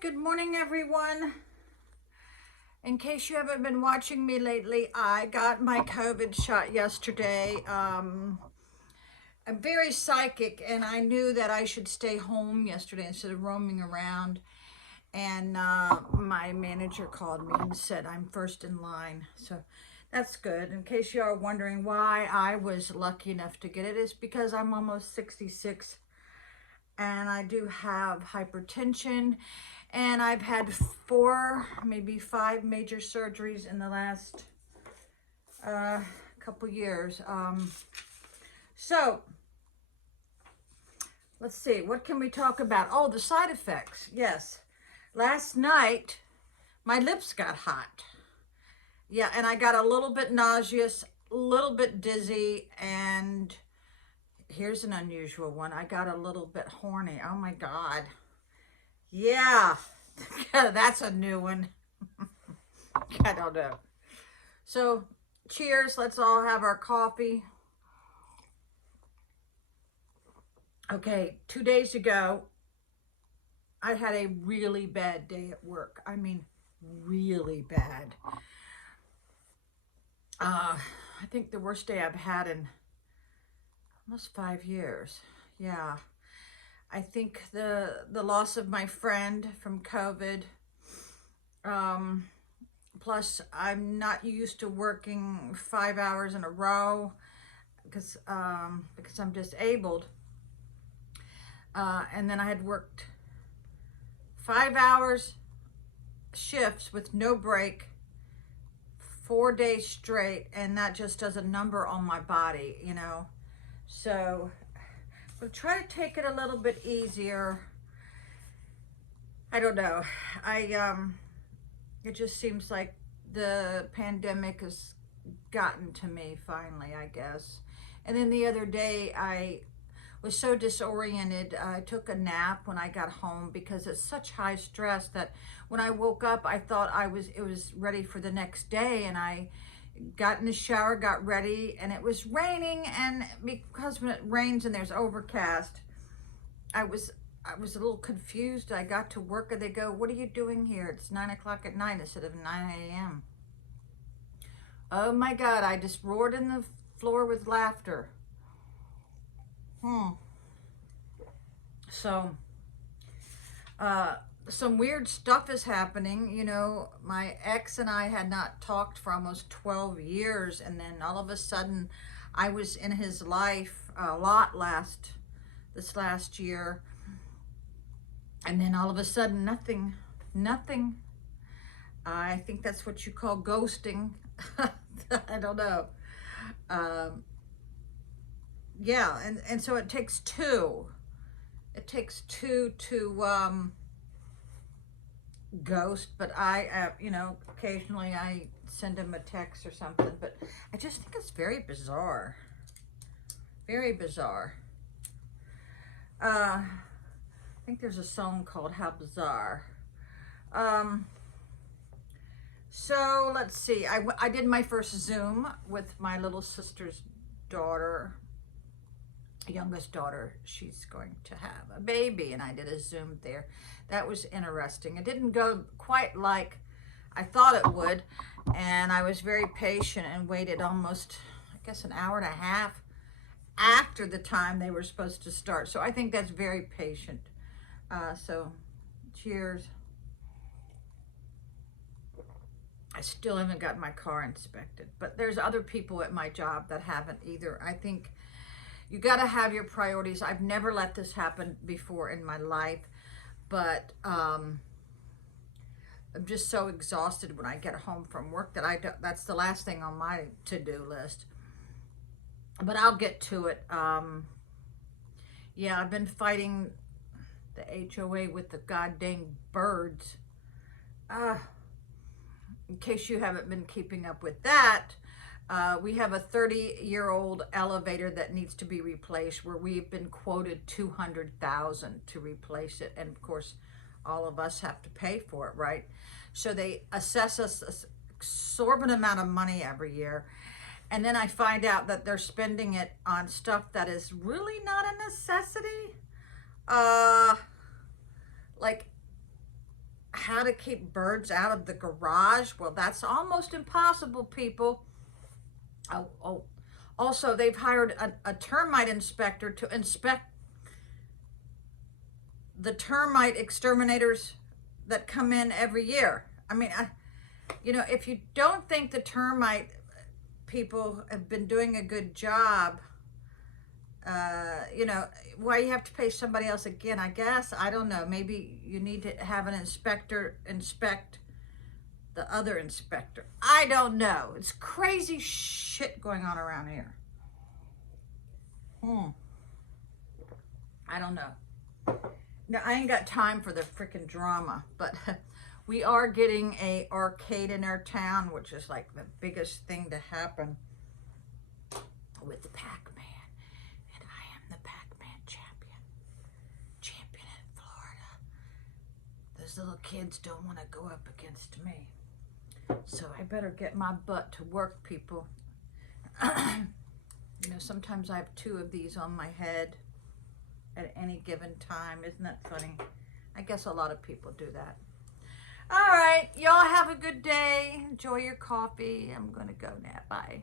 Good morning, everyone. In case you haven't been watching me lately, I got my COVID shot yesterday. I'm very psychic, and I knew that I should stay home yesterday instead of roaming around. And my manager called me and said I'm first in line. So that's good. In case you are wondering why I was lucky enough to get it, it's because I'm almost 66 and I do have hypertension, and I've had 4, maybe 5 major surgeries in the last couple years. So let's see, what can we talk about? Oh, the side effects. Yes, last night my lips got hot. Yeah, and I got a little bit nauseous, a little bit dizzy, and here's an unusual one. I got a little bit horny. Oh my God. Yeah, that's a new one. I don't know. So, cheers. Let's all have our coffee. Okay, 2 days ago, I had a really bad day at work. I mean, really bad. I think the worst day I've had in almost 5 years. Yeah. I think the loss of my friend from COVID, plus I'm not used to working 5 hours in a row because I'm disabled. And then I had worked 5 hours shifts with no break, 4 days straight, and that just does a number on my body, you know. So we'll try to take it a little bit easier. I don't know. It just seems like the pandemic has gotten to me finally, I guess. And then the other day I was so disoriented. I took a nap when I got home because it's such high stress that when I woke up, I thought it was ready for the next day, and I got in the shower, got ready, and it was raining. And because when it rains and there's overcast, I was a little confused. I got to work and they go, "What are you doing here? It's 9 o'clock at night instead of 9 a.m. Oh my God, I just roared in the floor with laughter. So, some weird stuff is happening. You know, my ex and I had not talked for almost 12 years, and then all of a sudden I was in his life a lot this last year, and then all of a sudden nothing. I think that's what you call ghosting. I don't know. Yeah, and so it takes two. It takes two to ghost, but I, you know, occasionally I send him a text or something, but I just think it's very bizarre. Very bizarre. I think there's a song called How Bizarre. So let's see. I did my first Zoom with my little sister's daughter, youngest daughter. She's going to have a baby, and I did a Zoom there. That was interesting. It didn't go quite like I thought it would, and I was very patient and waited almost, I guess, an hour and a half after the time they were supposed to start. So I think that's very patient. So cheers. I still haven't got my car inspected, but there's other people at my job that haven't either. I think you got to have your priorities. I've never let this happen before in my life, but I'm just so exhausted when I get home from work that that's the last thing on my to-do list. But I'll get to it. Yeah, I've been fighting the HOA with the goddamn birds. In case you haven't been keeping up with that, we have a 30-year-old elevator that needs to be replaced, where we've been quoted $200,000 to replace it, and of course all of us have to pay for it, right? So they assess us an exorbitant amount of money every year, and then I find out that they're spending it on stuff that is really not a necessity. Like how to keep birds out of the garage. Well, that's almost impossible, people. Also, they've hired a termite inspector to inspect the termite exterminators that come in every year. I mean, you know, if you don't think the termite people have been doing a good job, you know, why you have to pay somebody else again, I guess. I don't know. Maybe you need to have an inspector inspect the other inspector. I don't know. It's crazy shit going on around here. I don't know. No, I ain't got time for the freaking drama, but we are getting a arcade in our town, which is like the biggest thing to happen with the Pac-Man. And I am the Pac-Man champion. Champion in Florida. Those little kids don't want to go up against me. So I better get my butt to work, people. You know, sometimes I have 2 of these on my head at any given time. Isn't that funny? I guess a lot of people do that. All right, y'all have a good day. Enjoy your coffee. I'm going to go now. Bye.